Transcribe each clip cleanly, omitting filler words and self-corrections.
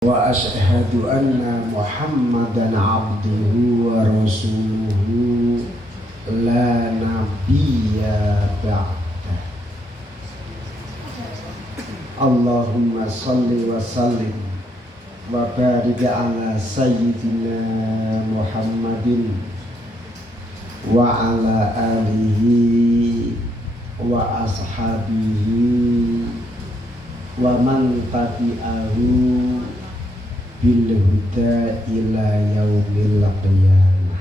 Wa asyhadu anna Muhammadan abduhu wa rasuluhu la nabiyya ba'dah. Allahumma salli wa sallim wa barik ala sayyidina Muhammadin wa ala alihi wa ashabihi wa man tabi'ahu bil huda ila yaumil qiyamah.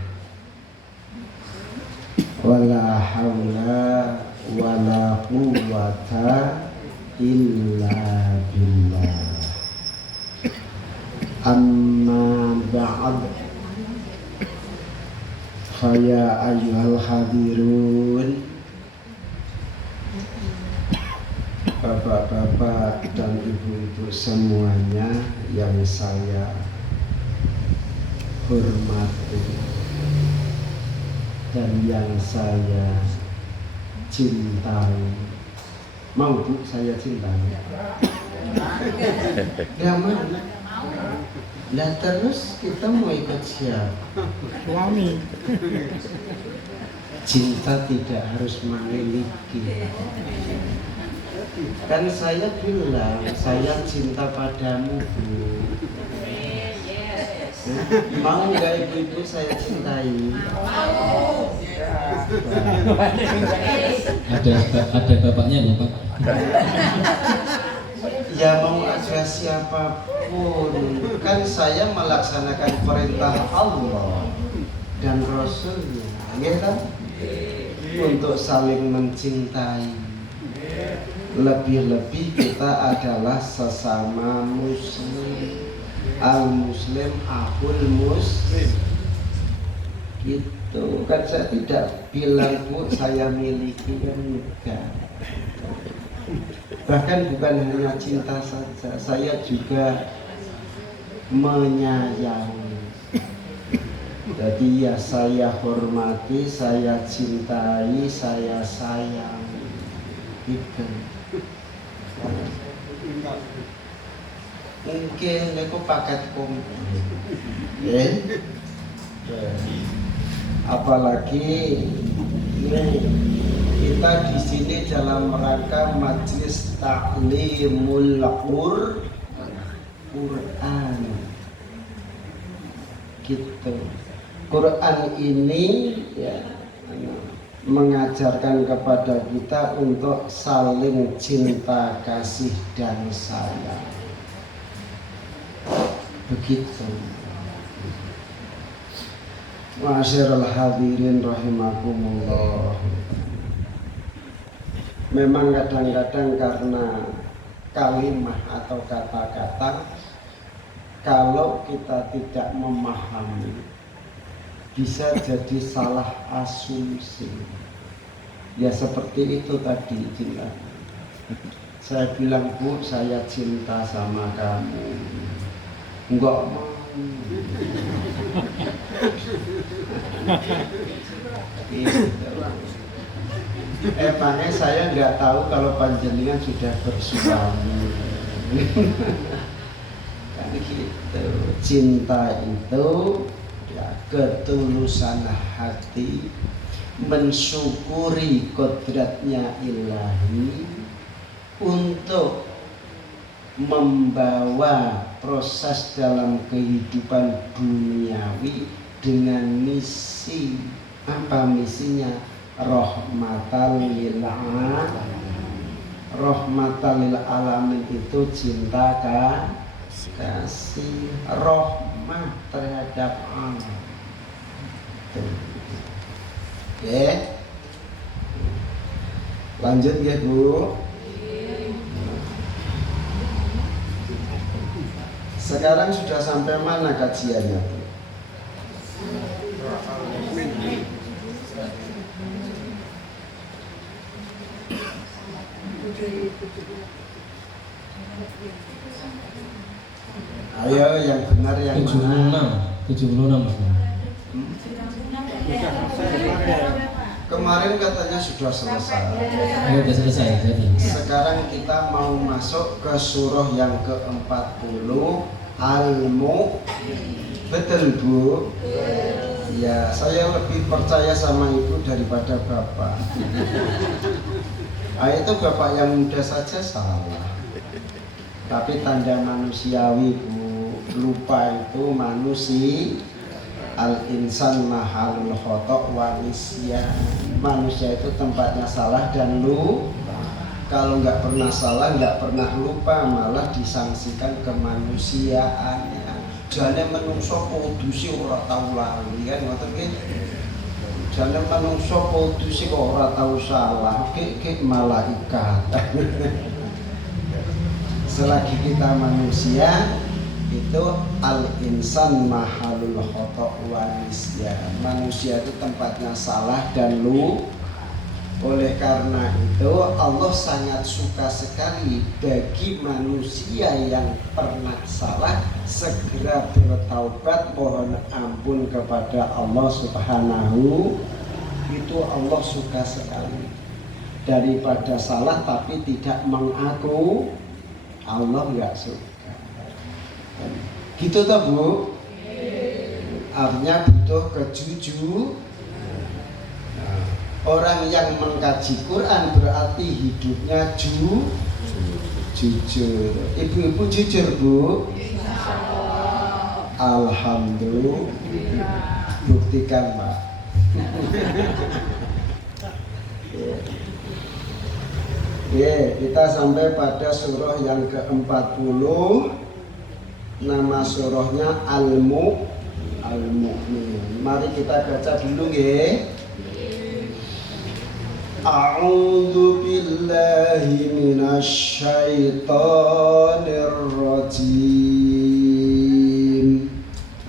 Wala hawla wala quwwata illa billah. Amma ba'd. Faya ayyuhal hadirun, bapak-bapak dan ibu-ibu semuanya yang saya hormati dan yang saya cintai. Mau Bu saya cintai? Ya mana? Lah terus kita mau ikut siapa? Suami. Cinta tidak harus memiliki. Kan saya bilang saya cinta padamu Bu. Mau nggak ibu-ibu saya cintai? Mau. Ada bapaknya loh Pak. Ya mau aja siapapun. Kan saya melaksanakan perintah Allah dan Rasulnya, ya kan? Untuk saling mencintai. Lebih-lebih kita adalah sesama muslim. Al-muslim akhul muslim. Gitu kan, saya tidak bilang Bu saya miliki, kan enggak. Bahkan bukan hanya cinta saja, saya juga menyayangi. Jadi ya saya hormati, saya cintai, saya sayangi. Gitu. Mungkin aku paket komplit. Apalagi ini kita di sini dalam rangka majelis taklimul Quran. Gitu. Quran ini ya mengajarkan kepada kita untuk saling cinta kasih dan sayang. Begitu. Ma'asyiral hadirin rahimakumullah. Memang kadang-kadang karena kalimat atau kata-kata, kalau kita tidak memahami bisa jadi salah asumsi. Ya seperti itu tadi cinta. Saya bilang Bu saya cinta sama kamu. Enggak mau. Emangnya saya nggak tahu kalau panjenengan sudah bersuami. Kan gitu. Cinta itu ya ketulusan hati, mensyukuri kodratnya ilahi untuk membawa proses dalam kehidupan duniawi dengan misi. Apa misinya? Rahmatan lil alamin itu cinta kasih, rahmah terhadap Allah. Oke. Lanjut ya Bu. Sekarang sudah sampai mana kajiannya Bu? Ayo yang benar yang 76 mana? 76 Kemarin katanya sudah selesai. Sudah selesai jadi. Sekarang kita mau masuk ke surah yang ke-40, Betul Bu? Ya, saya lebih percaya sama Ibu daripada Bapak. Itu Bapak yang muda saja salah. Tapi tanda manusiawi Bu, lupa itu manusia. Al-insan mahalul khotok wa nisyan. Manusia itu tempatnya salah dan lupa. Kalau nggak pernah salah, nggak pernah lupa, malah disangsikan kemanusiaannya. Jane menungso kudusi ora tau lali kan ngoten nggih. Jane menungso kudusi kok ora tau salah, kek malaikat. Selagi kita manusia itu al-insan mahalul khotok wa nisyan. Manusia itu tempatnya salah dan lupa. Oleh karena itu Allah sangat suka sekali bagi manusia yang pernah salah segera bertaubat mohon ampun kepada Allah Subhanahu. Itu Allah suka sekali. Daripada salah tapi tidak mengaku, Allah nggak suka. Gitu toh Bu? Artinya butuh kejujuran. Orang yang mengkaji Quran berarti hidupnya jujur. Ibu-ibu jujur Bu? Alhamdulillah. Buktikan Pak. Kita sampai pada surah yang ke-40. Nama surahnya Al-Mu'min. Mari kita baca dulu nggih. A'udzu billahi minasy syaithanir rajim.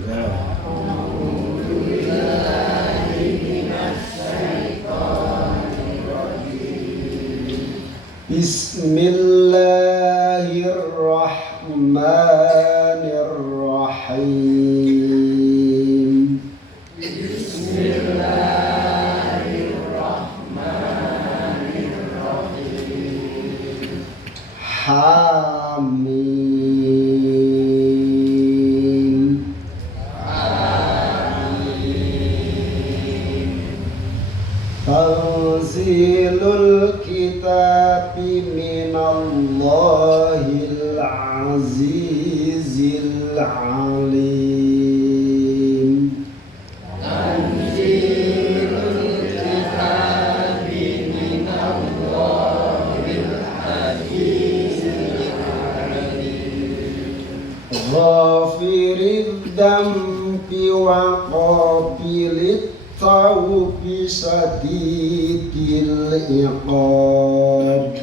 A'udzu billahi minasy syaithanir rajim. Bismillahirrahmanirrahim. Amin. Tanzilul kitabi minallahil azizil alim. Ghafirid dambi wa qabilit tawbi sadidil iqab.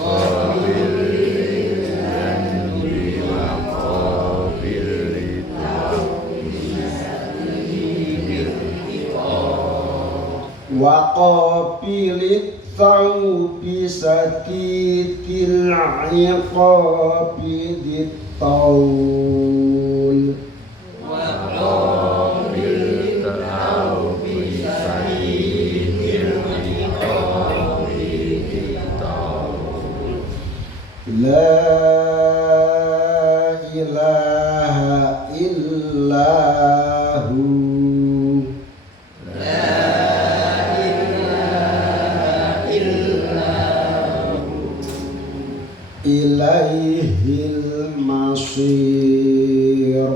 Ghafirid dambi wa qabilit tawbi sadidil iqab. Wa qabilit tawbi sadidil iqab Taul wa qabil taubi sadidil iqabi taul. La ilaha illahu ilaihil masir.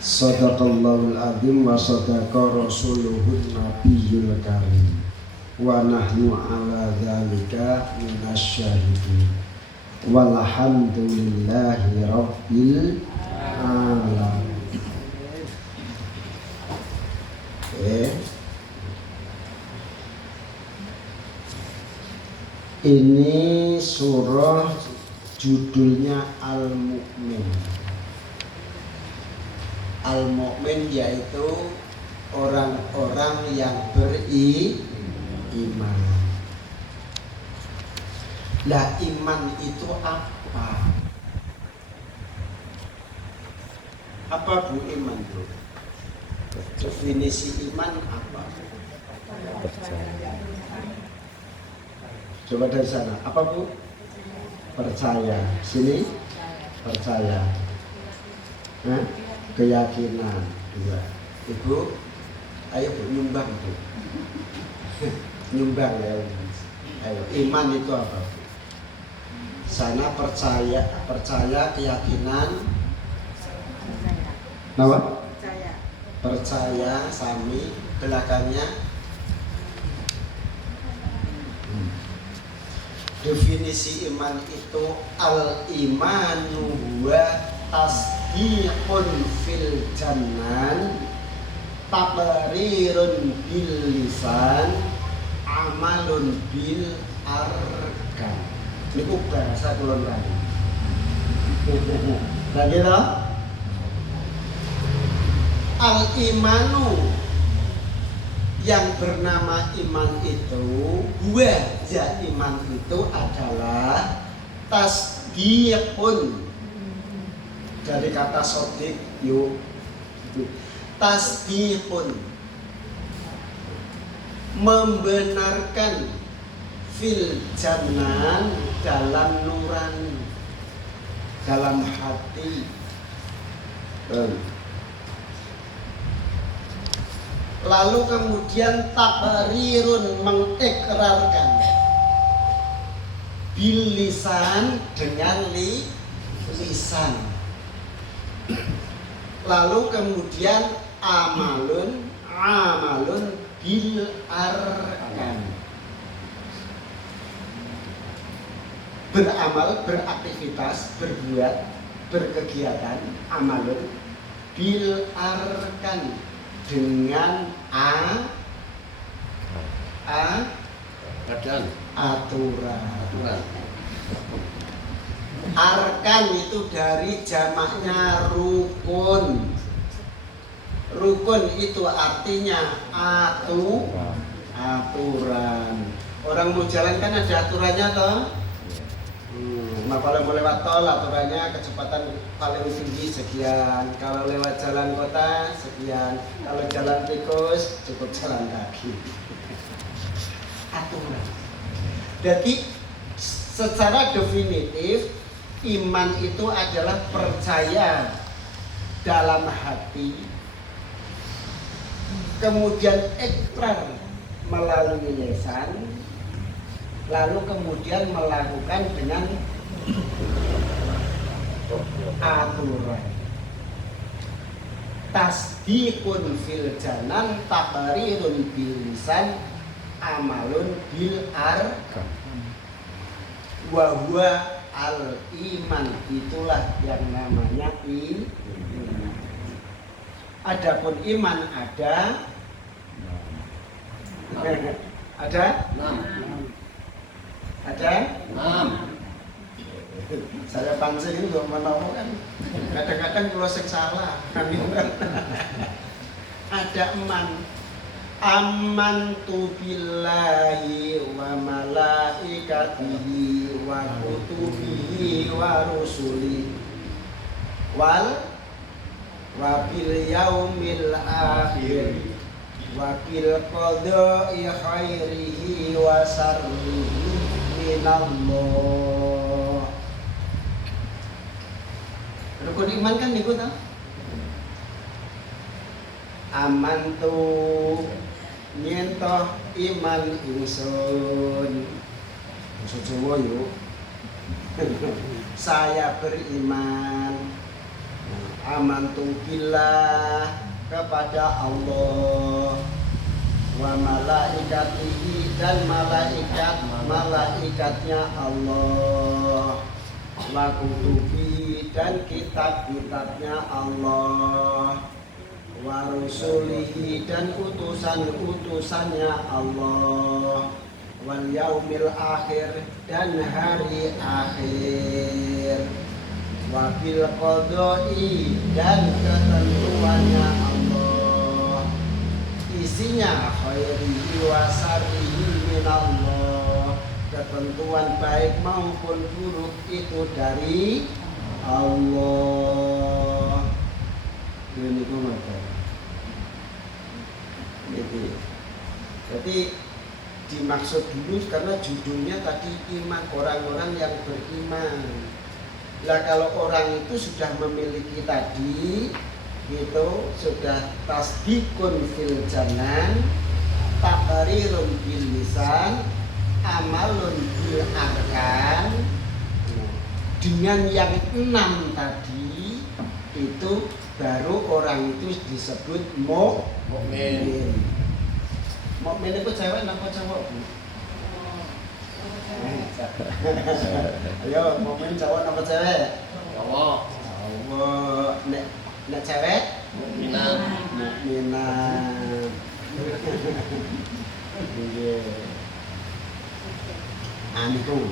Sadaqallahul azim wa sadaqa rasuluhun nabiyyul karim wa nahnu ala dzalika minasyahidin walhamdulillahi rabbil alamin. Ini surah judulnya Al-Mu'min. Al-Mu'min yaitu orang-orang yang beriman. Lah iman itu apa? Apa Bu iman Bu? Definisi iman apa? Coba dari sana. Apa Bu? Percaya. Sini percaya. Nah, keyakinan. Dua. Ibu, ayo Bu nyumbang Bu. Nyumbang ya. Ayo, iman itu apa Bu? Sana percaya keyakinan. Apa? Percaya sami belakangnya. Definisi iman itu al-imanu huwa tasdiqun fil janan taqrirun bil lisan amalun bil arkan. Niku bahasa kula nrani. Lagi toh? Al-imanu yang bernama iman itu, iman itu adalah tasdiqun dari kata sodik yuk, tasdiqun membenarkan fil janan dalam nurani, dalam hati. Lalu kemudian takrirun mengikrarkan bil lisan dengan lisan. Lalu kemudian amalun bil arkan. Beramal, beraktivitas, berbuat, berkegiatan, amalun bil arkan dengan aturan. Arkan itu dari jamaknya rukun. Rukun itu artinya aturan. Orang mau jalan kan ada aturannya toh. Nah, kalau mau lewat tol aturannya kecepatan paling tinggi sekian. Kalau lewat jalan kota sekian. Kalau jalan tikus cukup jalan kaki. Aturan. Jadi secara definitif iman itu adalah percaya dalam hati, kemudian ikrar melalui lisan, lalu kemudian melakukan dengan aturan. Tasdiqun fil janan taqrirun bil lisan amalun bil arkan. Wa huwa al iman, itulah yang namanya iman. Adapun iman ada saya pancing untuk menolong kan kadang-kadang kalau sing salah ada amantu billahi wa malaikatihi wa kutubihi wa rusuli wa bil yaumil akhir wa bil qada'i khairihi wa sarrihi minallah. Rukun iman kan niku ta? Amantu nyentoh iman ingsun. Basa Jawa yo. Saya beriman. Amantu billah, kepada Allah, wa malaikatihi, dan malaikatnya Allah, wa kutubihi, dan kitab-kitabnya Allah, wa rusulihi, dan utusan-utusannya Allah, wal yaumil akhir, dan hari akhir, wabil qadai, dan ketentuannya Allah, isinya khairihi wa sarrihi minallah, ketentuan baik maupun buruk itu dari Allah. Ini jadi dimaksud dulu karena judulnya tadi iman, orang-orang yang beriman. Lah kalau orang itu sudah memiliki tadi itu sudah tasbikun fil janan, taqrirun bil lisan, amalun bil arkan. Dengan yang 6 tadi itu baru orang itu disebut mukmin. Mukmin itu cewek apa cowok, Bu? Ayo, mukmin cowok apa cewek? Cowok. Cowok. Nek cewek? Mukminah. Mukminah. Nggih. Aniku.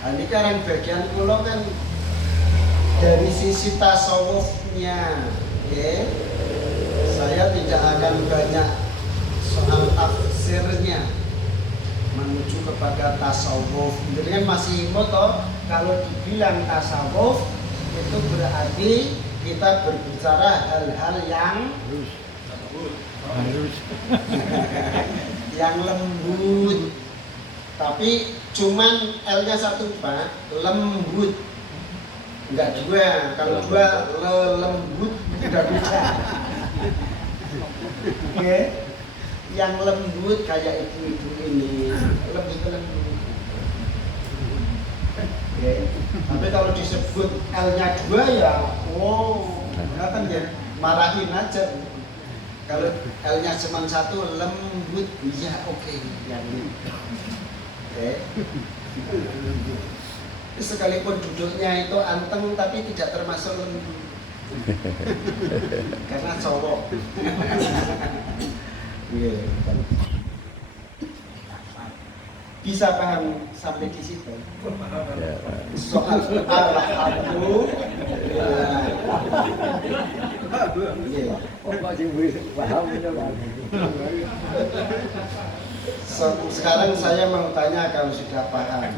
Ini kan bagian kula kan dari sisi tasawufnya, ya. Saya tidak akan banyak soal tafsirnya menuju kepada tasawuf. Jadi kan masih moto kalau dibilang tasawuf itu berarti kita berbicara hal-hal yang harus yang lembut. Tapi cuman L-nya 1 Pak, lembut. Enggak 2. Kalau 2 lembut tidak bisa. Oke. Yang lembut kayak ibu-ibu ini, lebih ke lembut. Oke. Tapi kalau disebut L-nya 2 ya, kelihatan ya, marahin aja. Kalau L-nya cuma 1, lembut, ya oke. Yang ini. Oke. Sekalipun duduknya itu anteng tapi tidak termasuk lembut. Karena cowok. Bisa paham sampai di situ? Soal al-hamdu. Sekarang saya mau tanya kalau sudah paham.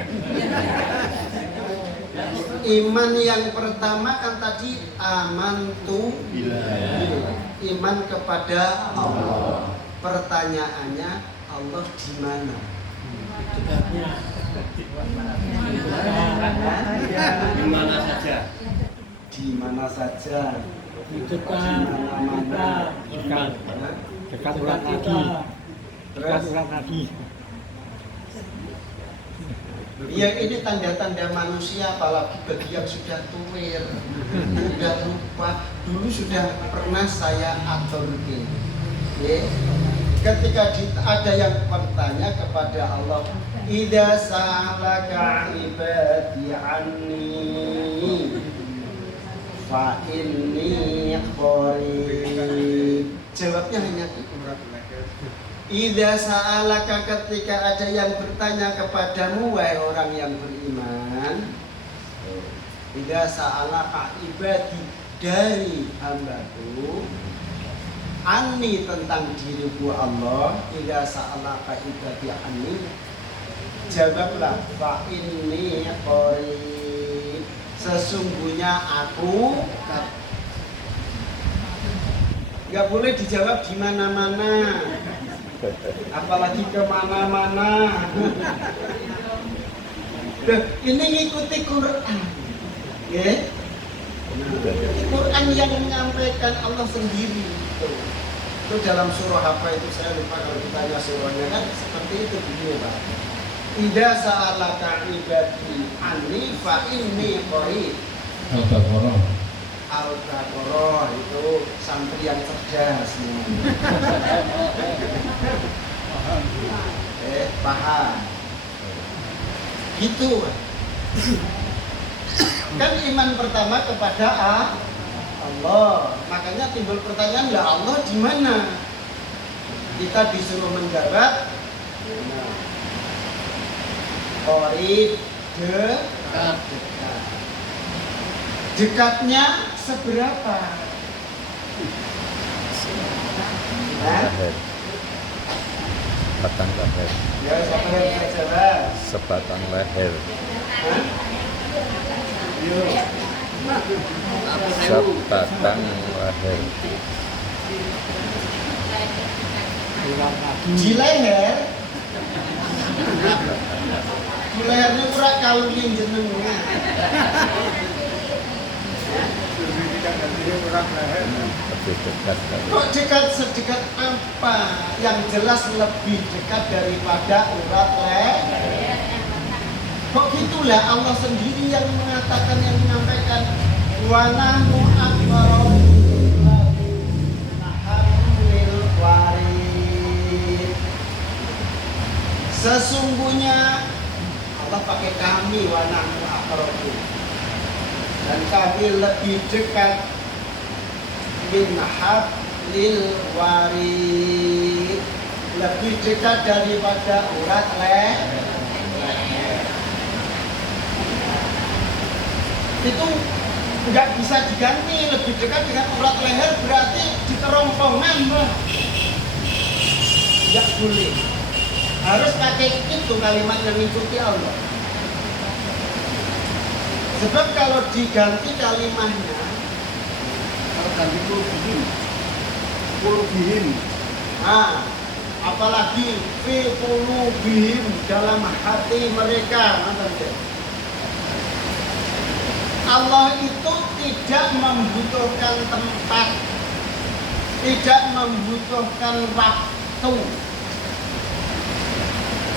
Iman yang pertama kan tadi amantu billah. Iman kepada Allah. Pertanyaannya Allah di mana? Di mana saja? Di mana saja? dekat urat nadi. Dekat urat nadi. Ya ini tanda-tanda manusia apalagi bagi yang sudah tuwir, sudah lupa. Dulu sudah pernah saya aturkan. Ya. Ketika ada yang bertanya kepada Allah, idza sa'alaka ibadi anni fa inni qarib. Jawabnya hanya itu. Idza sa'alaka, ketika ada yang bertanya kepadamu wahai orang yang beriman, idza sa'alaka ibadi, dari hambaku, anni tentang diriku Allah, idza sa'alaka ibadi anni, jawablah fa inni qarib, sesungguhnya aku. Nggak boleh dijawab di mana-mana, apalagi kemana-mana. Ini ngikuti Quran, ya. Quran yang menyampaikan Allah sendiri. Itu dalam surah apa itu saya lupa, kalau ditanya surahnya kan seperti itu begini Pak. Idza sa'alaka ibadi anni fa inni qarib. Al-Baqarah. Al-Baqarah itu santri yang cerdas nih. Paham. Gitu. Kan iman pertama kepada Allah. Makanya timbul pertanyaan, lah Allah di mana? Kita disuruh menjawab qarib, dekat. Dekatnya seberapa? Batang leher. Ya, siapa yang bisa jawab? Sebatang leher. Sebatang leher. urat nadi. Di leher ini urat kalungnya jenengnya. Kok dekat sedekat apa? Yang jelas lebih dekat daripada urat leher. Kok gitulah Allah sendiri yang mengatakan, yang menyampaikan wa nahnu aqrabu hablil warid. Sesungguhnya Allah pakai kami, wa nahnu aqrabu, dan kami lebih dekat min hablil warid, lebih dekat daripada urat leher. Itu nggak bisa diganti. Lebih dekat dengan urat leher berarti di kerongkongan, nggak boleh. Harus pakai itu kalimat yang mengikuti Allah. Sebab kalau diganti kalimatnya, kalau ganti kulubihim, nah, apalagi fi qulubihim, dalam hati mereka, Allah itu tidak membutuhkan tempat, tidak membutuhkan waktu,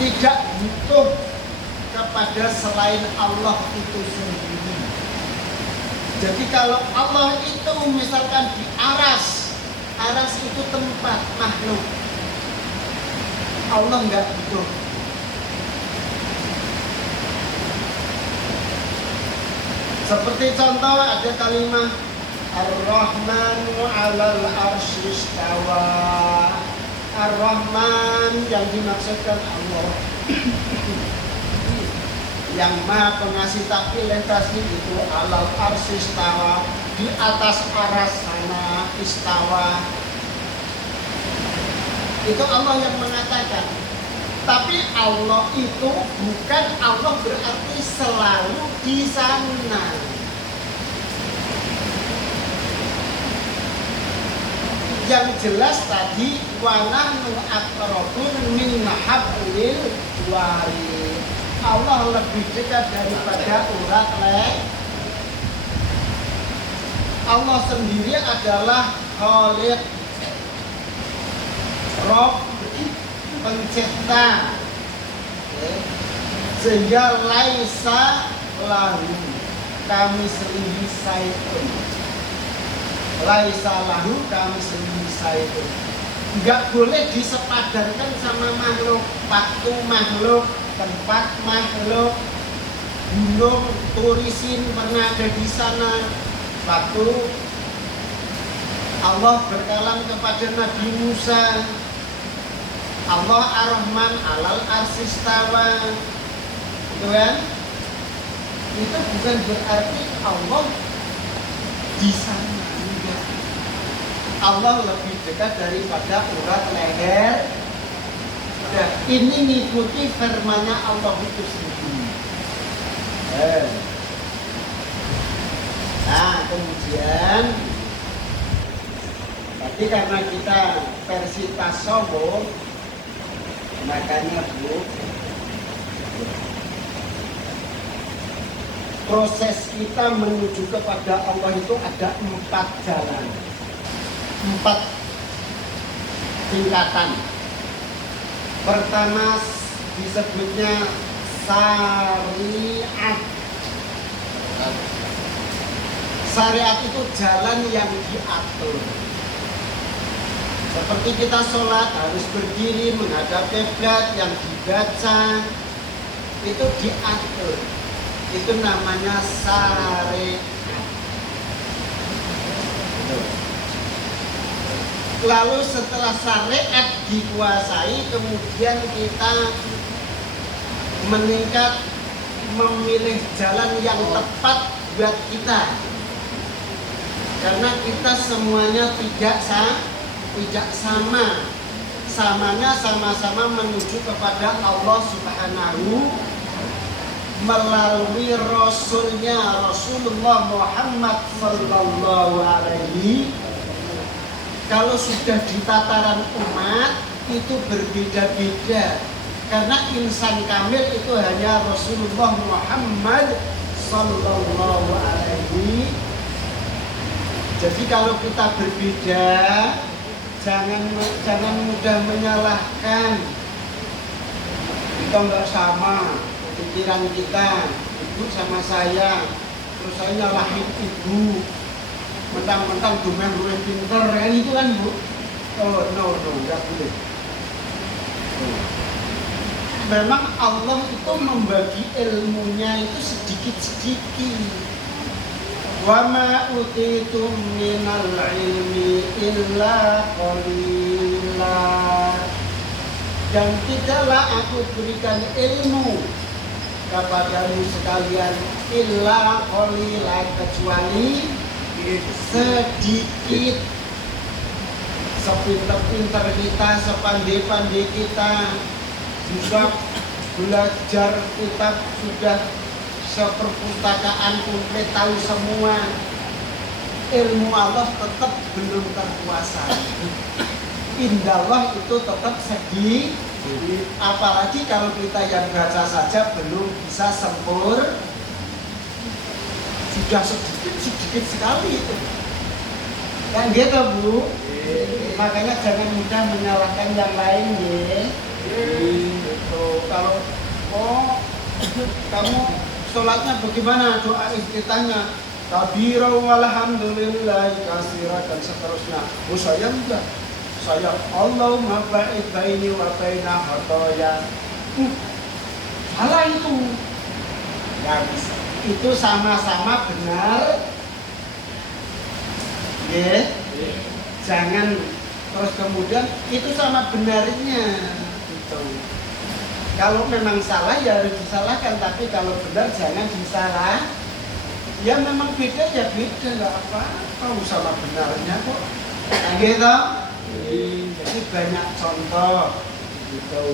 tidak butuh kepada selain Allah itu sendiri. Jadi kalau Allah itu misalkan di aras itu tempat makhluk, Allah nggak butuh. Seperti contoh ada kalimat Ar-Rahmanu 'alal arsy istawa. Ar-Rahman yang dimaksudkan Allah yang Maha Pengasih tapi kasih itu 'alal arsy istawa, di atas aras sana, istawa. Itu Allah yang mengatakan. Tapi Allah itu bukan Allah berarti selalu di sana. Yang jelas tadi wa nahnu aqrabu min hablil warid. Allah lebih dekat daripada urat leher. Allah sendiri adalah Khaliq, Rabb, pencipta, sehingga laisa lahu kami sendiri saitun, laisa lahu kami sendiri saitun. Enggak boleh disepadankan sama makhluk. Waktu makhluk, tempat makhluk, gunung Turisin pernah ada di sana. Waktu Allah berkalam kepada Nabi Musa, Allah Ar-Rahman 'alal arsy istawa, gitu kan? Itu bukan berarti Allah di sana. Enggak. Allah lebih dekat daripada urat leher. Nah, ini mengikuti firman-Nya Allah itu sendiri. Nah, kemudian tapi karena kita versi tasawuf, makanya proses kita menuju kepada Allah itu ada 4 jalan, 4 tingkatan. Pertama disebutnya syariat. Syariat itu jalan yang diatur. Seperti kita sholat harus berdiri menghadap kiblat, yang dibaca itu diatur. Itu namanya syariat. Lalu setelah syariat dikuasai, kemudian kita meningkat memilih jalan yang tepat buat kita. Karena kita semuanya tidak sama. Samanya sama-sama menuju kepada Allah Subhanahu melalui Rasulnya Rasulullah Muhammad sallallahu alaihi. Kalau sudah di tataran umat, itu berbeda-beda. Karena insan kamil itu hanya Rasulullah Muhammad Sallallahu Alaihi. Jadi kalau kita berbeda, jangan mudah menyalahkan. Kita nggak sama pikiran kita, ibu sama saya, terus saya nyalahin ibu, mentang-mentang dumen luwih pinter, kan itu kan bu? Oh no, nggak boleh. Memang Allah itu membagi ilmunya itu sedikit-sedikit. Wa ma utitum minal ilmi illa qalila. Dan tidaklah aku berikan ilmu kepadamu sekalian illa qalila, kecuali sedikit. Sepinter-pinter kita, sepandai-pandai kita, juga belajar kitab sudah seperpustakaan komplit tahu semua, ilmu Allah tetap belum terkuasai. Indallah itu tetap sedih, apalagi kalau kita yang baca saja belum bisa sempurna, sudah sedikit sekali itu kan gitu bu. Makanya jangan mudah menyalahkan yang lain ya. Gitu. Kalau kamu sholatnya bagaimana, doa iftitahnya kabira walhamdulillah kasira dan seterusnya. Oh saya enggak, saya Allahumma ba'id baini wa baina khotoya. Salah itu nggak bisa. Itu sama-sama benar ya. Jangan terus kemudian itu sama benarnya gitu. Kalau memang salah ya harus disalahkan, tapi kalau benar jangan disalah. Ya memang beda ya beda, nggak apa-apa, sama benarnya kok. Nah, gitu. Jadi banyak contoh gitu.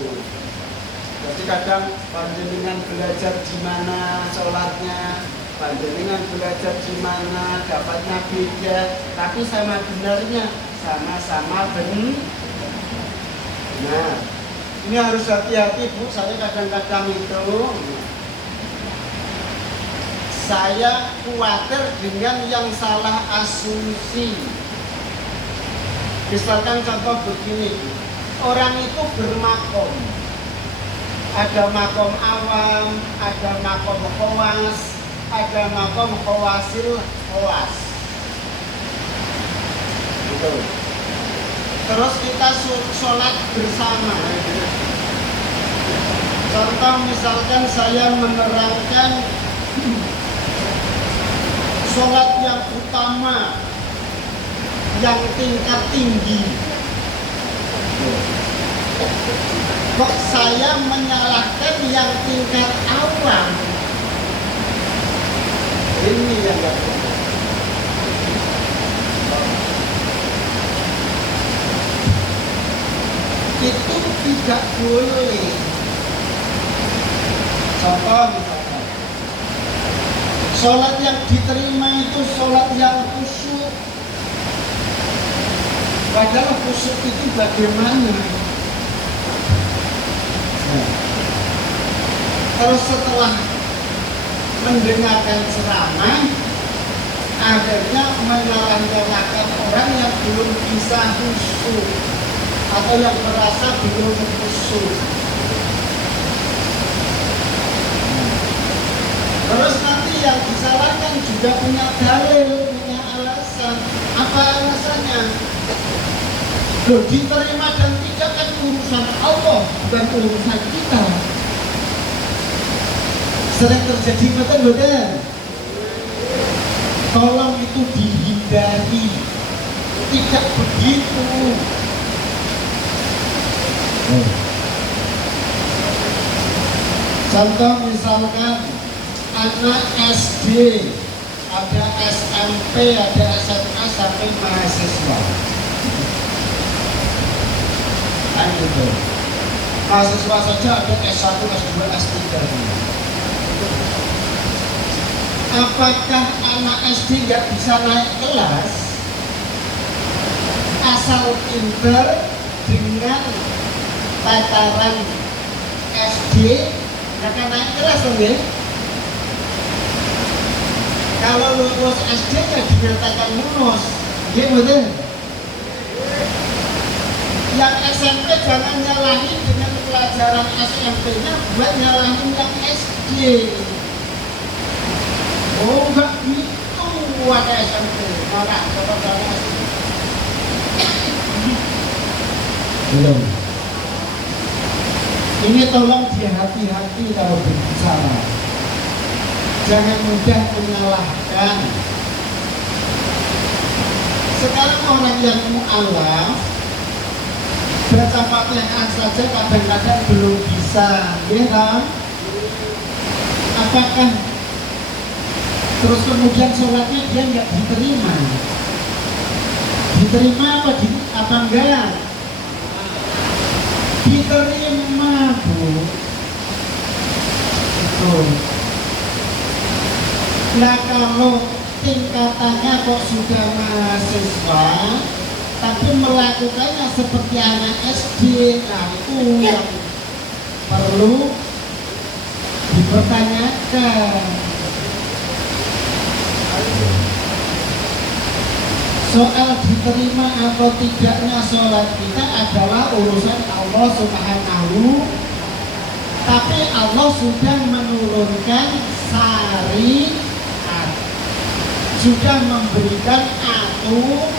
Jadi kadang panjenengan belajar di mana sholatnya, panjenengan belajar di mana dapatnya beda, tapi sama benarnya sama-sama benar. Nah, ini harus hati-hati bu. Saya kadang-kadang itu saya khawatir dengan yang salah asumsi. Misalkan contoh begini, orang itu bermakom, ada makom awam, ada makom khawas, ada makom khawasil khawas. Gitu. Terus kita sholat bersama. Contoh misalkan saya menerangkan sholat yang utama, yang tingkat tinggi. Kok saya menyalahkan yang tingkat awam? Ini yang gak boleh. Itu tidak boleh. Contoh misalkan, sholat yang diterima itu sholat yang khusyuk. Padahal khusyuk itu bagaimana? Terus setelah mendengarkan ceramah, akhirnya menyalah-nyalahkan orang yang belum bisa khusyuk atau yang merasa belum khusyuk. Terus nanti yang disalahkan juga punya dalil, punya alasan. Apa alasannya? Loh, diterima dan tidak kan urusan Allah, bukan urusan kita. Sering terjadi betul-betul. Tolong itu dihindari. Tidak begitu. Contoh misalkan anak SD, ada SMP, ada SMA sampai mahasiswa. Kan gitu. Mahasiswa saja ada S1, S2, S3. Apakah anak SD nggak bisa naik kelas asal pinter dengan tataran SD akan naik kelas dong ya. Kalau lulus SD ya dinyatakan lulus, ya betul. Yang SMP jangan nyalahin dengan pelajaran SMP-nya buat nyalahin yang SD. Oh enggak gitu, ada SMP malah coba SD. Belum. Ini tolong hati-hati kalau berbicara. Jangan mudah menyalahkan. Sekarang orang yang mu'alaf baca Fatihah saja kadang-kadang belum bisa, ya kan? Apakah terus kemudian sholatnya dia nggak diterima? Diterima apa enggak? Diterima, Bu. Betul. Nah kalau tingkatannya kok sudah mahasiswa tapi melakukannya seperti anak SD, nah itu yang perlu dipertanyakan. Soal diterima atau tidaknya sholat kita adalah urusan Allah Subhanahu, tapi Allah sudah menurunkan syariat, sudah memberikan aturan.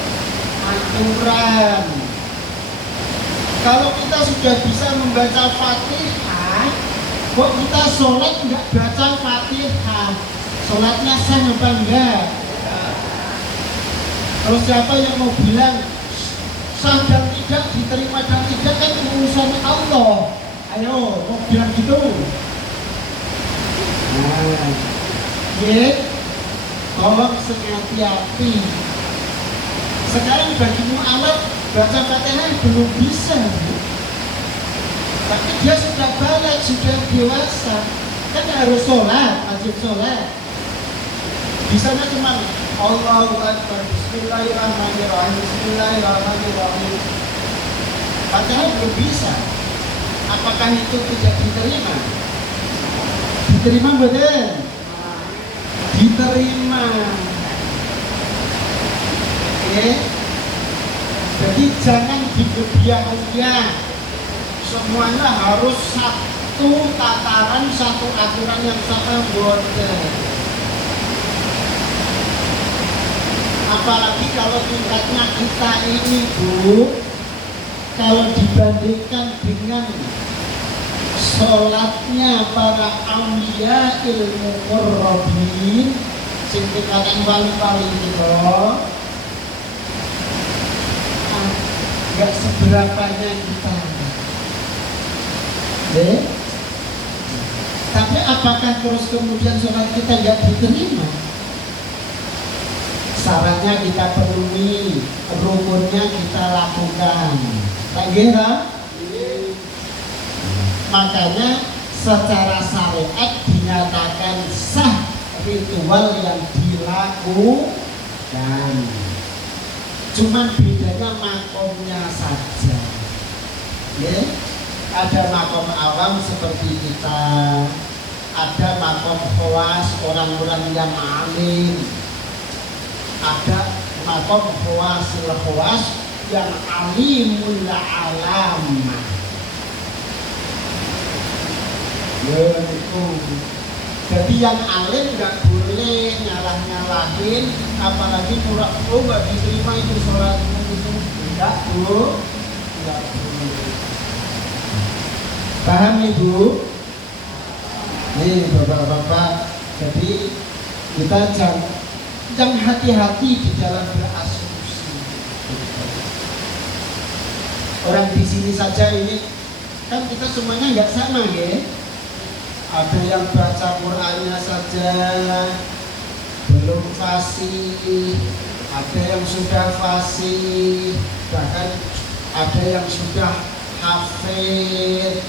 Kalau kita sudah bisa membaca Fatihah, kok kita sholat nggak baca Fatihah, sholatnya sah apa enggak? Terus siapa yang mau bilang sah dan tidak, diterima dan tidak, kan urusan Allah. Ayo, mau bilang gitu? Nah, ya, tolong hati-hati. Sekarang bagi mu'alaf baca Fatihah belum bisa, tapi dia sudah balik, sudah dewasa, kan harus sholat, wajib sholat. Di sana cuma Allahu Akbar, Bismillahirrahmanirrahim, Bismillahirrahmanirrahim. Fatihah belum bisa. Apakah itu tidak diterima? Diterima betul? Diterima. Oke. Jadi jangan digebiak-gebiak. Semuanya harus satu tataran, satu aturan yang sama betul. Apalagi kalau tingkatnya kita ini, Bu, kalau dibandingkan dengan sholatnya para aulia ilmu muqarrabin sing tingkatan paling itu nggak seberapanya kita. Tapi apakah terus kemudian sholat kita nggak diterima? Syaratnya kita penuhi, rukunnya kita lakukan. Lagi kan? Makanya secara syariat dinyatakan sah ritual yang dilakukan. Cuman bedanya makomnya saja. Ya? Ada makom awam seperti kita, ada makom khawas orang-orang yang alim, ada makom khawasil khawas yang alimul alam. Jadi yang alim nggak boleh nyalah-nyalahin, apalagi pura-pura nggak diterima itu sholatmu itu enggak, Bu, enggak boleh. Paham Ibu? Nih bapak-bapak, jadi kita jangan hati-hati di dalam berasumsi. Orang di sini saja ini kan kita semuanya nggak sama ya. Ada yang baca Qur'annya saja belum fasih, ada yang sudah fasih, bahkan ada yang sudah hafid.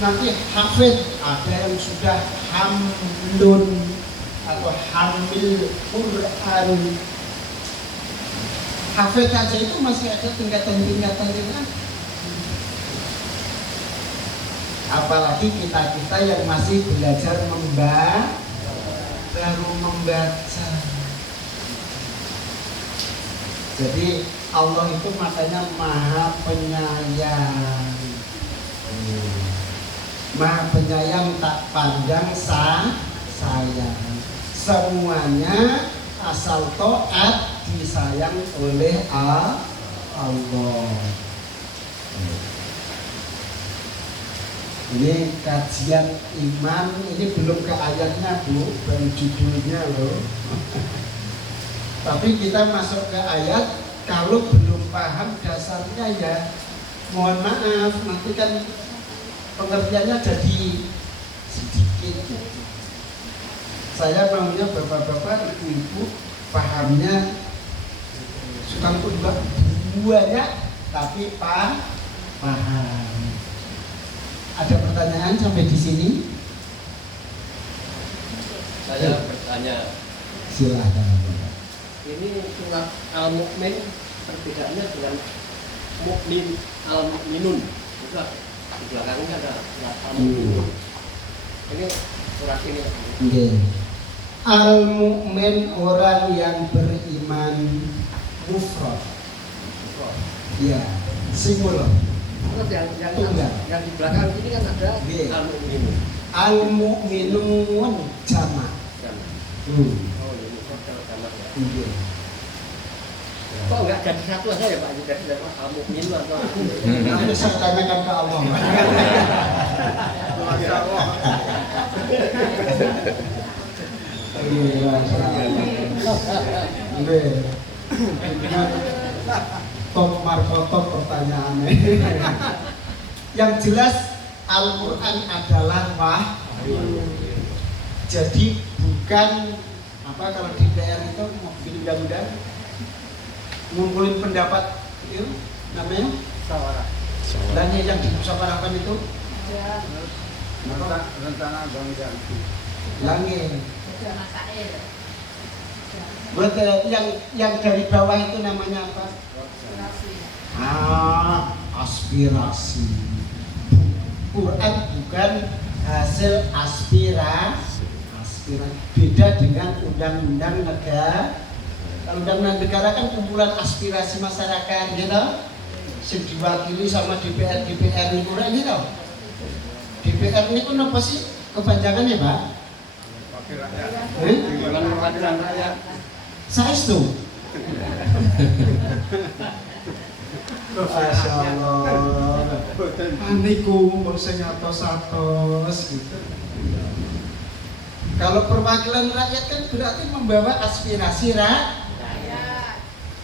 Nanti hafid, ada yang sudah hamdun atau hamil Quran. Hafid aja itu masih ada tingkatan-tingkatannya. Apalagi kita yang masih belajar baru membaca. Jadi Allah itu makanya maha penyayang. Maha penyayang tak pandang sayang. Semuanya asal taat disayang oleh Allah. Ini kajian iman, ini belum ke ayatnya Bu, baru judulnya loh. Tapi kita masuk ke ayat, kalau belum paham dasarnya ya mohon maaf, nanti kan pengertiannya jadi sedikit. Saya maunya bapak-bapak, ibu-ibu pahamnya suka banyak tapi paham. Ada pertanyaan sampai di sini? Saya bertanya, Silahkan. ini surat Al-Mu'min perbedaannya dengan Mu'min Al-Mu'minun. Bukan, di belakangnya ada surat Al-Mu'minun. Ini surat ini. Okay. Al-Mu'min orang yang beriman mufrad. Ya, singular. Terus yang di belakang ini kan ada Al-Mu'minun. Al-Mu'minun jamak. Oh ini kalau jamak ya. Kok enggak jadi satu aja ya Pak? Jadi Al-Mu'minun atau Nanti saya tanyakan ke Allah. Masya Allah. Top markotop pertanyaannya. Yang jelas Al-Quran adalah wahyu. Jadi bukan apa kalau di DR itu mau bikin undang-undang ngumpulin pendapat itu namanya Sawara. dan yang dimusyawarahkan itu Rencana Bangsa. langit. Berarti yang dari bawah itu namanya apa? Aspirasi. Quran bukan hasil aspirasi. Beda dengan undang-undang negara. Kalau undang-undang negara kan kumpulan aspirasi masyarakat, gitu. Yang diwakili sama DPR ini kurang gitu. DPR ini kan apa sih kepanjangannya, Pak? Wakil rakyat. Dewan Perwakilan Rakyat. Saya itu. Masya Allah. Aniku mau senyatos gitu. Kalau perwakilan rakyat kan berarti membawa aspirasi rakyat.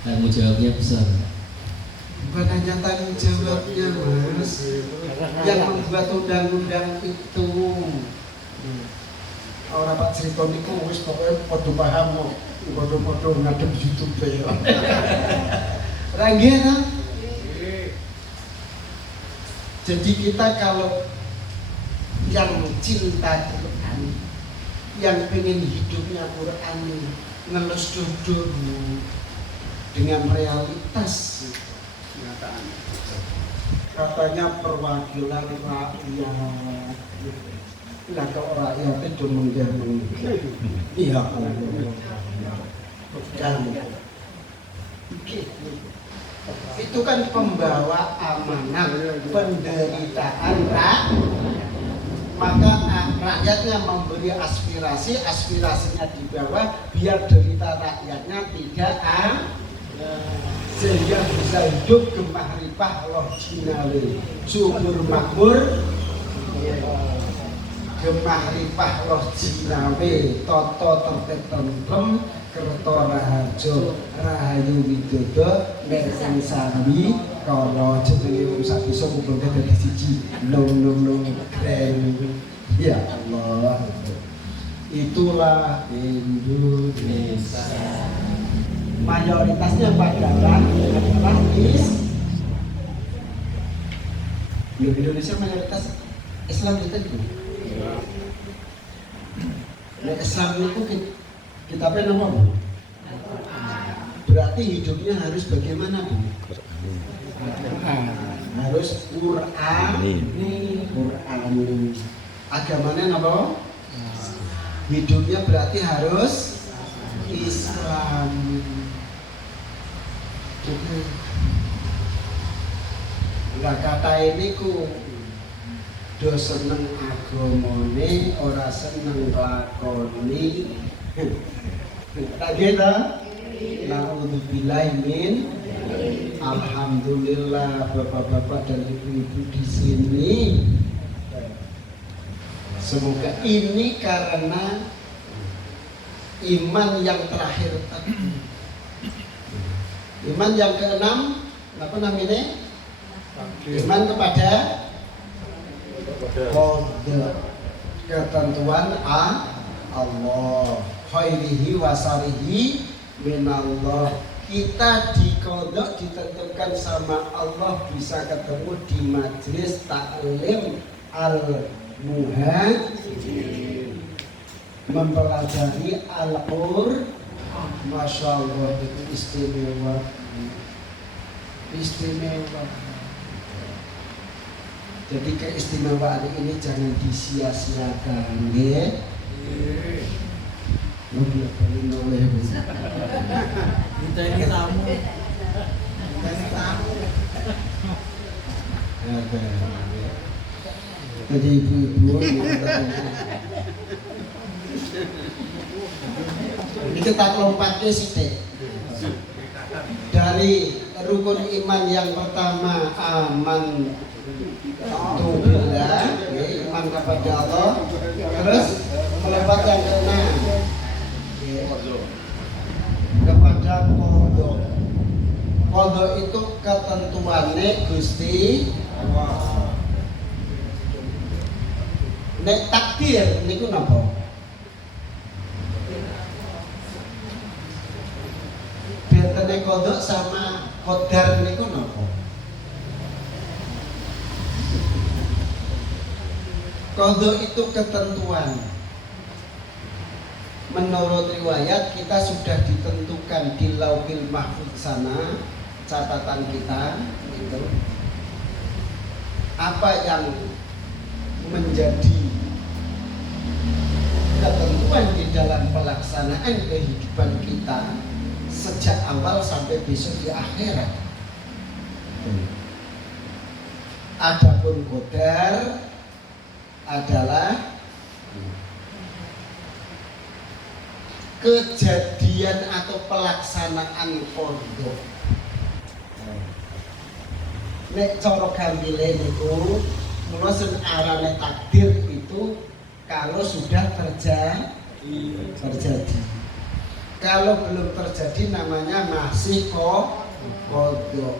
Tanggung jawabnya besar. Bukan hanya tanggung jawabnya, Mas. Yang membuat undang-undang itu. Orang Pak cerita niku wis pokoke padha paham kok. Padha-padha ngadep YouTube ya. Ra nggih ta? Jadi kita kalau yang cinta Quran, yang pengen hidupnya Quran ngelus duduk dengan realitas Kenyataan. katanya perwakilan rakyat. Lah kok rakyat itu menggah-menggah. Iya, itu kan pembawa amanah penderitaan rakyat. Maka rakyatnya memberi aspirasi, aspirasinya dibawa biar derita rakyatnya tidak sehingga bisa hidup gemah ripah loh jinale subur makmur gemah ripah loh jinawe toto tertib tentrem kerto rahajo rahayu widodo nek sambi kalau jenenge wong sak bisa kumpulke dadi siji nung keren ya Allah. Itulah Indonesia, mayoritasnya adalah Indonesia mayoritas Islam kita itu. Nah, Islam itu kita apa namanya? Berarti hidupnya harus bagaimana, Bu? harus Qur'ani. Agamanya apa? Hidupnya berarti harus Islam. Lah kata ini ku do seneng agamane ora seneng lakoni. Tak gitu? Na'udzubillahi min. Alhamdulillah bapak-bapak dan ibu-ibu di sini. Semoga ini karena iman yang terakhir tadi. Iman yang keenam, apa namanya? Iman kepada qada, ketentuan Allah, khairihi wa syarrihi minallah. Kita dikodok ditentukan sama Allah bisa ketemu di majelis taklim al-muhajirin, mempelajari Al-Qur'an. Masya Allah, itu istimewa. Jadi keistimewaan ini jangan disia-siakan, ya. Kita ini tamu. Jadi ibu-ibu ini kita lompat ke situ. Dari rukun iman yang pertama aman billah, iman kepada Allah. Terus melompat yang keenam kepada qada. Qada itu ketentuannya Gusti Allah. Nek takdir niku napa? Bentene qada sama qadar niku napa? Qada itu ketentuan. Menurut riwayat kita sudah ditentukan di Lauhil Mahfuz sana, catatan kita itu apa yang menjadi ketentuan di dalam pelaksanaan kehidupan kita sejak awal sampai besok di akhirat. Adapun qadar adalah kejadian atau pelaksanaan qada. Nek cara gambile niku mula sen arane takdir itu kalau sudah terjadi. Kalau belum terjadi namanya masih qada.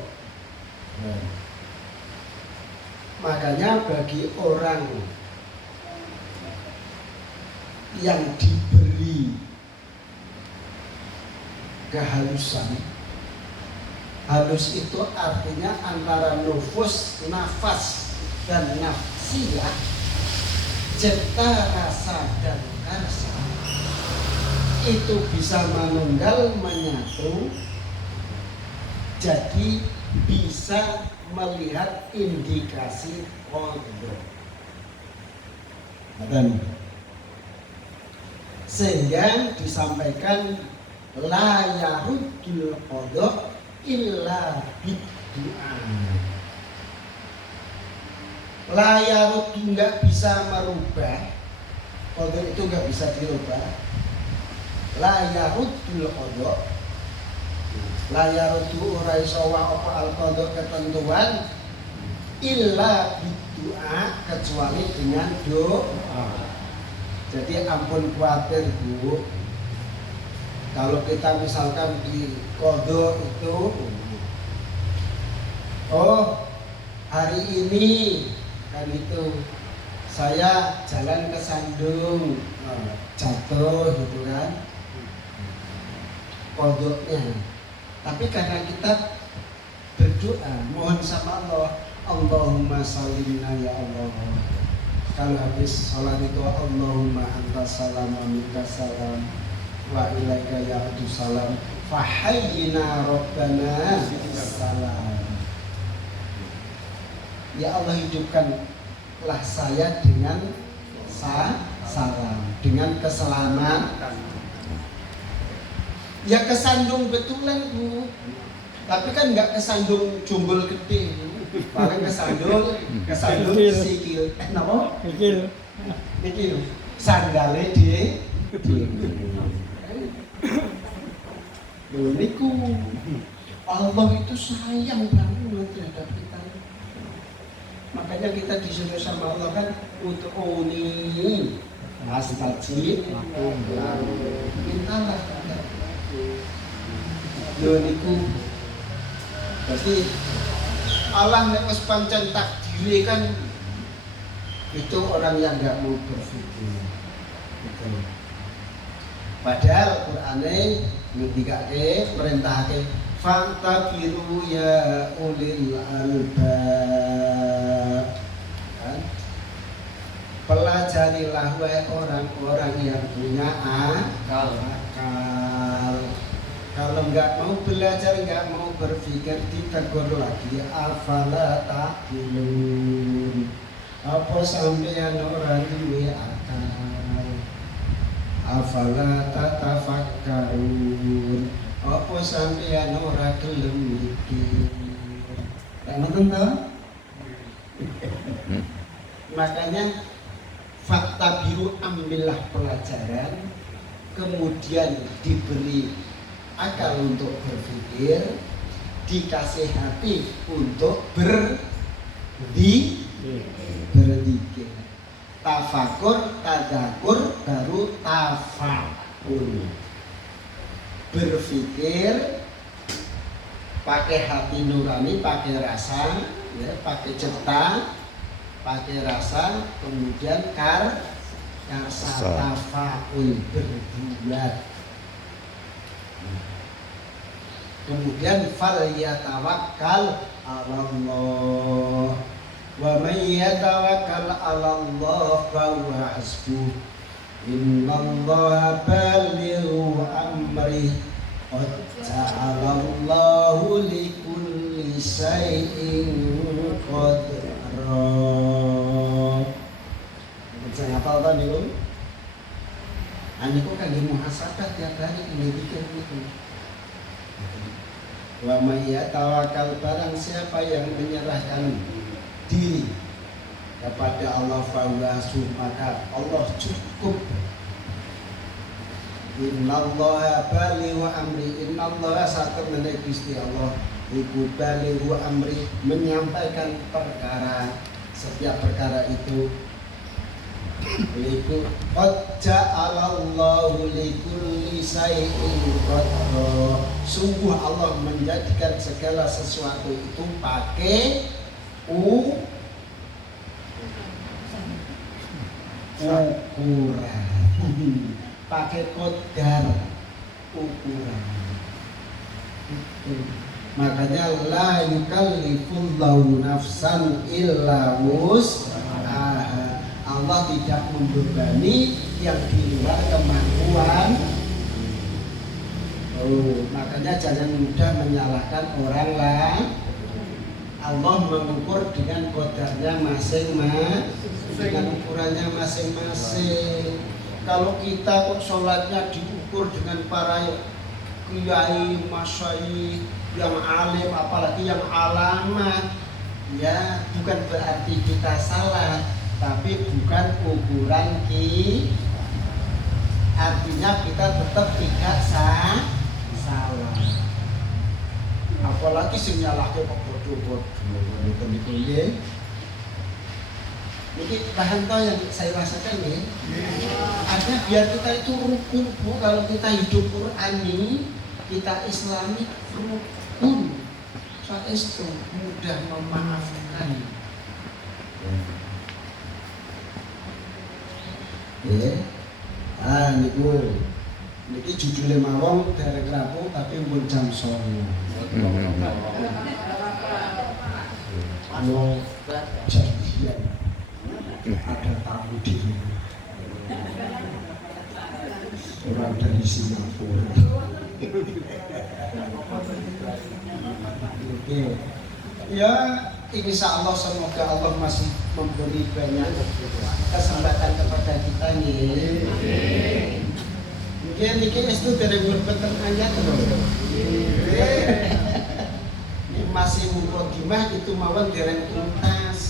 Makanya bagi orang yang diberi kehalusan, halus itu artinya antara nafas dan nafsiyah, cipta rasa dan karsa, itu bisa menunggal menyatu, jadi bisa melihat indikasi qada. Sehingga disampaikan la yaruddul qada illa biddu'a. La yaruddu enggak bisa merubah, qada itu enggak bisa dirubah. La yaruddul qada, la yaruddu ora iso apa al qada ketentuan illa biddu'a, kecuali dengan doa. Jadi ampun khawatir Bu, kalau kita misalkan di qada itu, oh hari ini kan itu saya jalan ke Sandung, jatuh gitu kan, qadanya. Tapi karena kita berdoa mohon sama Allah, Allahumma salimna ya Allah. Kalau habis sholat itu Allahumma antas salam wa minkas salam wa ilaika ya'udhu salam fahayyina rabbana salam. Ya Allah hidupkanlah saya dengan salam, dengan keselamatan. Ya kesandung betulan Bu, tapi kan nggak kesandung jumbel gede, paling kesandung sikil, kenapa? Sikil, sanggale di. Niku Allah itu sayang banget terhadap kita. Makanya kita disuruh sama Allah kan ud'uni astajib lakum. Mintalah. Lho niku. Berarti Allah nek wis pancen takdire kan itu orang yang enggak mau berpikir. Gitu. Padahal Qur'ane ngendikake perintahake fantabiru ya ulil albab. Kan? Pelajarilah wahai orang-orang yang punya akal. Kalau nggak mau belajar, nggak mau berpikir, ditegur lagi. Afala ta'qilun. Apa sampeyan ora duwe akal? Afala tatafakkarun. Apa sampeyan ora gelem mikir? Kayak ngoten to? Makanya fakta biru ambillah pelajaran, kemudian diberi akal untuk berpikir, dikasih hati untuk berzikir. Tafakur, tadakur, baru tafakur. Berpikir pakai hati nurani, pakai rasa, ya, pakai cita, pakai rasa, kemudian karsa tafaul, berbuat. Kemudian fal yatawakkal 'alallah. Wa may yatawakkal 'alallah fa huwa hasbuh. Innallaha balighu amri. Qad ja'alallahu likulli syai'in qadra. Bisa hafal kan niku? Niku kangge muhasabah tiap hari ini dikir niku. Wa may yatawakkal, barang siapa yang menyerahkan diri kepada Allah fa maka Allah cukup. Innallaha balighu amri. Innallaha satemene Gusti Allah iku balighu amri, menyampaikan perkara, setiap perkara itu liku qad ja'alallahu likulli syai'in qadra. Sungguh Allah menjadikan segala sesuatu itu pakai ukuran, pakai qadar, ukuran. Makanya la yukallifullahu nafsan illa wus'aha. Allah tidak membebani yang di luar kemampuan. Makanya jangan mudah menyalahkan orang lain. Allah mengukur dengan kodarnya masing-masing, dengan ukurannya masing-masing. Kalau kita kok sholatnya diukur dengan para kiai, masyayikh yang alim, apalagi yang alamat, ya bukan berarti kita salah, tapi bukan ukuran artinya kita tetap tidak salah. Apalagi sing nyalahke kok bodoh-bodoh niku nggih. Niki bahan to yang saya rasakan ya. Artinya biar kita itu rukun Bu, kalau kita hidup Qur'ani, kita Islami rukun. Saestu mudah memaafkan. Niku niki judulnya mawon derek rampung tapi pun jam 09.00. Janjian ada tamu di orang dari Singapura. Oke. Ya insya Allah semoga Allah masih memberi banyak kesempatan kepada kita nih. Mungkin niki itu dari berbeten ayat loh. Masih mukadimah itu mawon dereng tuntas.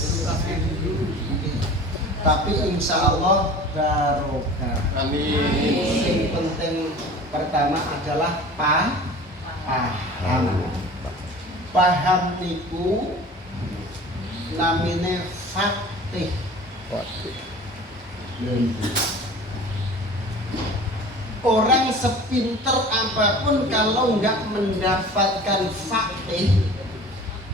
Tapi insya Allah barokah. Amin. Yang penting pertama adalah paham. Paham niku namine faktih. Orang sepinter apapun kalau nggak mendapatkan faktih,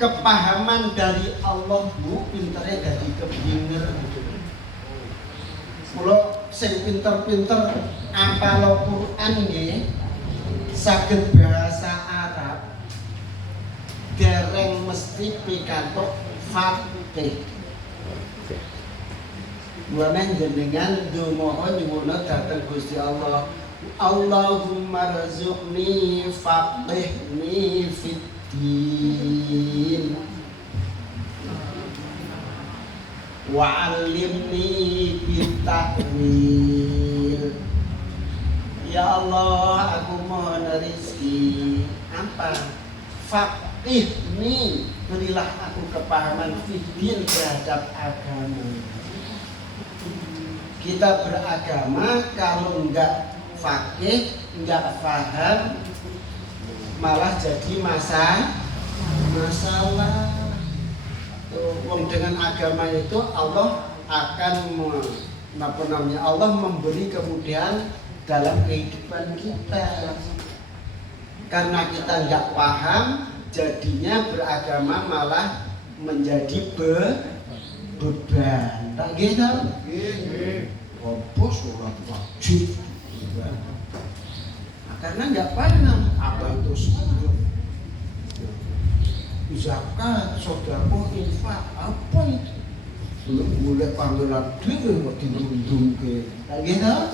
kepahaman dari Allah bu, pinternya dari keblinger. Mula sing pinter-pinter apal Quran nggih, saged bahasa Arab, dereng mesti pikantuk faktih. Mulane jenengan ndonga nyuwun dhateng Gusti Allah, Allahumma rzuqni faqihni fiddin wa'allimni bitta'wil. Ya Allah, aku mohon rezeki apa? Faqihni, berilah aku kepahaman fiddin terhadap agama. Kita beragama kalau enggak faqih, enggak paham, malah jadi masalah. Tuh, dengan agama itu Allah akan Allah memberi kemudahan dalam kehidupan kita. Karena kita enggak paham, jadinya beragama malah menjadi beban. Tak gitu? Apa sholat wajib? Nah, karena nggak paham apa itu sholat, zakat, sedekah, infak, apa itu? Belum boleh panggilan diri mau dirundung ke, tak gitu?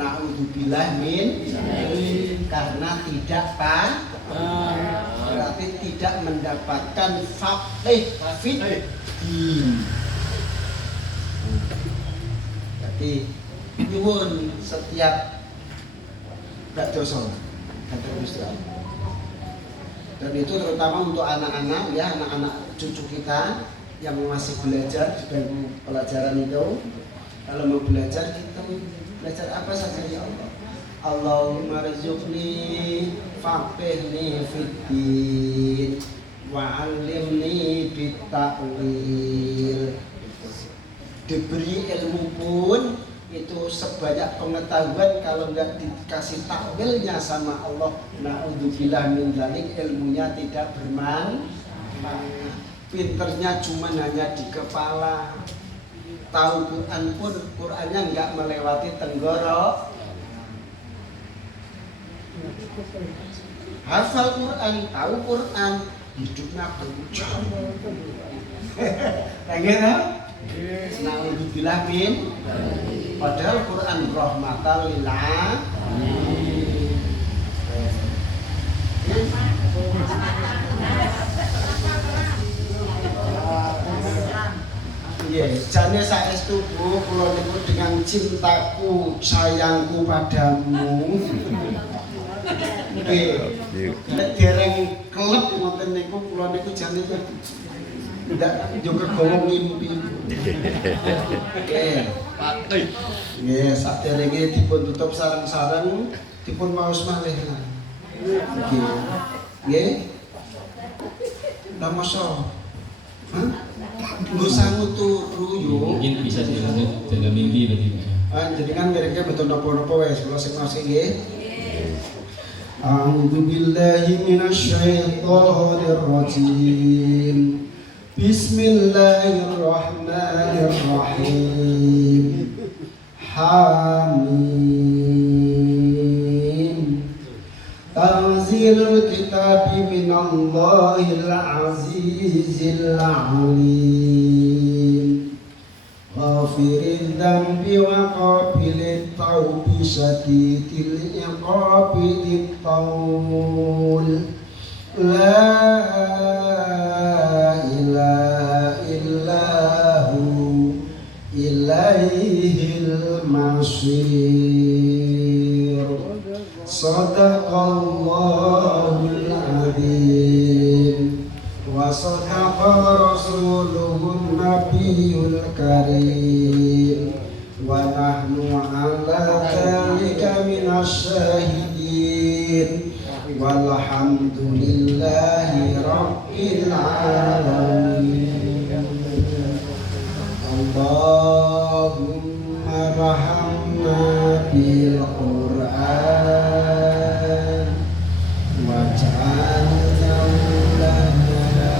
Na'udzubillah min karena tidak berarti tidak mendapatkan faqih fiddin. Jadi nyuwun setiap gak dosa kata Gusti Allah. Dan itu terutama untuk anak-anak ya, anak-anak cucu kita yang masih belajar di bangku pelajaran itu. Kalau mau belajar kita belajar apa saja ya Allah. Allahumma rzuqni faqihni fiddin wa'allimni bitta'wil. Diberi ilmu pun itu sebanyak pengetahuan, kalau nggak dikasih takwilnya sama Allah, na'udzubillah min dzalik, ilmunya tidak bermanfaat. Pinternya cuma hanya di kepala, tahu Quran pun Qurannya nggak melewati tenggorok. Hafal Quran, tahu Quran, hidupnya kencang. Pengen Na'udzubillah min, padahal Quran rahmatan lil alamin. Jane saestu Bu, kula niku dengan cintaku, sayangku padamu. Nggih. Nek dereng kelep ngoten niku kula niku jane ndak juga gowo ngimpi. Nggih. Nggih, saderenge dipun tutup sareng-sareng, dipun maos malih. Nggih. Nggih. Lah masa Ngusangu turu yo. Mungkin bisa jaga mimpi berarti Pak. Jadi kan mereka betul nopo-nopo wes kalau masing-masing nggih. A'udzu billahi minasyaitonir rajim. Bismillahirrahmanirrahim. Hamim. Tanzilul kitabi minallahil azizil alim. Ghafiriz dzambi wa qabilit taubi syadidil iqabi dit-taul. La nasir. Sadaqallahul azim wa sadaqa rasuluhun nabiyul karim wa nahnu ala dzalika minasyahidin walhamdulillahi rabbil alamin. Allahumma rahamna bil Qur'an waj'alna lana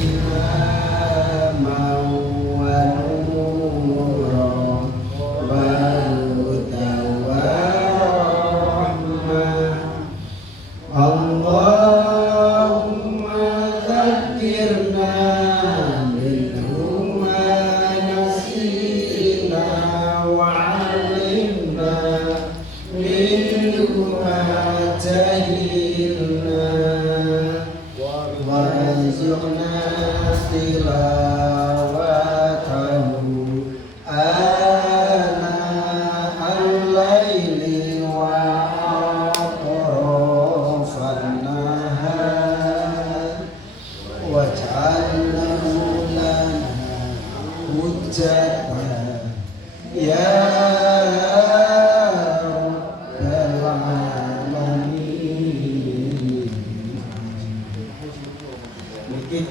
imaman wa nuran wa hudan wa rahmah. Allahumma dzakirna minhu ma nasina wa 'allimna minhu ma jahilna warzuqna tilawatahu ana al-laili wa atrafan nahar waj'alnahu lana hujjatan ya rabbal alamin. Niki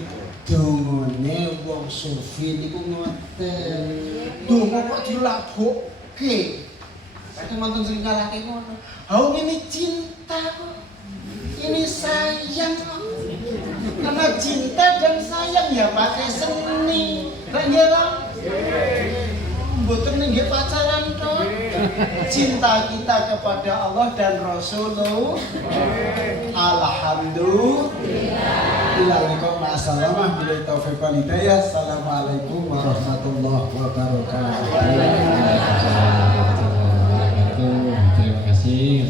dongane wong sufi niku ngoten. Donga kok dilagokke. Kadang mantan sing ngalake ngono. Hau ini cinta kok. Ini sayang kok. Karena cinta dan sayang ya pakai seni. Kan ya Bang? Mboten nggih pacaran tok. Cinta kita kepada Allah dan Rasulullah. Alhamdulillah. Assalamualaikum warahmatullahi wabarakatuh. Assalamualaikum warahmatullahi wabarakatuh. Terima kasih.